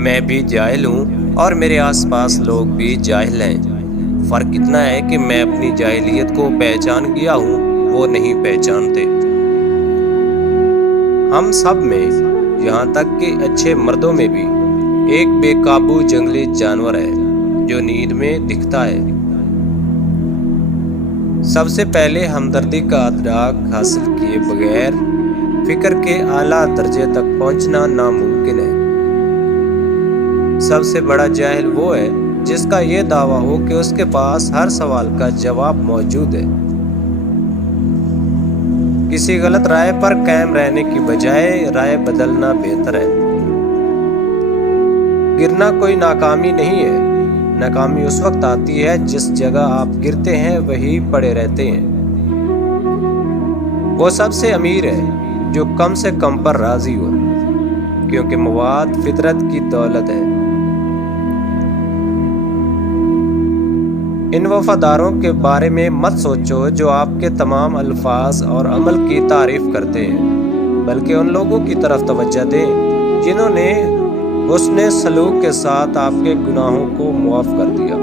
میں بھی جاہل ہوں اور میرے آس پاس لوگ بھی جاہل ہیں۔ فرق اتنا ہے کہ میں اپنی جاہلیت کو پہچان گیا ہوں، وہ نہیں پہچانتے۔ ہم سب میں، یہاں تک کہ اچھے مردوں میں بھی، ایک بے قابو جنگلی جانور ہے جو نیند میں دکھتا ہے۔ سب سے پہلے ہمدردی کا ادراک حاصل کیے بغیر فکر کے اعلیٰ درجے تک پہنچنا ناممکن ہے۔ سب سے بڑا جاہل وہ ہے جس کا یہ دعویٰ ہو کہ اس کے پاس ہر سوال کا جواب موجود ہے۔ کسی غلط رائے پر قائم رہنے کی بجائے رائے بدلنا بہتر ہے۔ گرنا کوئی ناکامی نہیں ہے۔ ناکامی اس وقت آتی ہے جس جگہ آپ گرتے ہیں وہی پڑے رہتے ہیں۔ وہ سب سے امیر ہے جو کم سے کم پر راضی ہو، کیونکہ مواد فطرت کی دولت ہے۔ ان وفاداروں کے بارے میں مت سوچو جو آپ کے تمام الفاظ اور عمل کی تعریف کرتے ہیں، بلکہ ان لوگوں کی طرف توجہ دیں جنہوں نے حسن سلوک کے ساتھ آپ کے گناہوں کو معاف کر دیا۔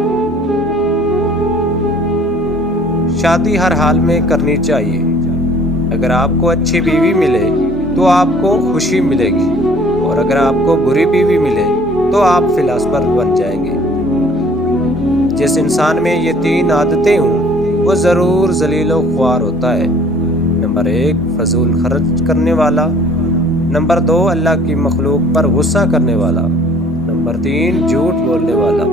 شادی ہر حال میں کرنی چاہیے۔ اگر آپ کو اچھی بیوی ملے تو آپ کو خوشی ملے گی، اور اگر آپ کو بری بیوی ملے تو آپ فلاسفر بن جائیں گے۔ جس انسان میں یہ 3 عادتیں ہوں وہ ضرور ذلیل و خوار ہوتا ہے۔ نمبر 1، فضول خرچ کرنے والا۔ نمبر 2، اللہ کی مخلوق پر غصہ کرنے والا۔ نمبر 3، جھوٹ بولنے والا۔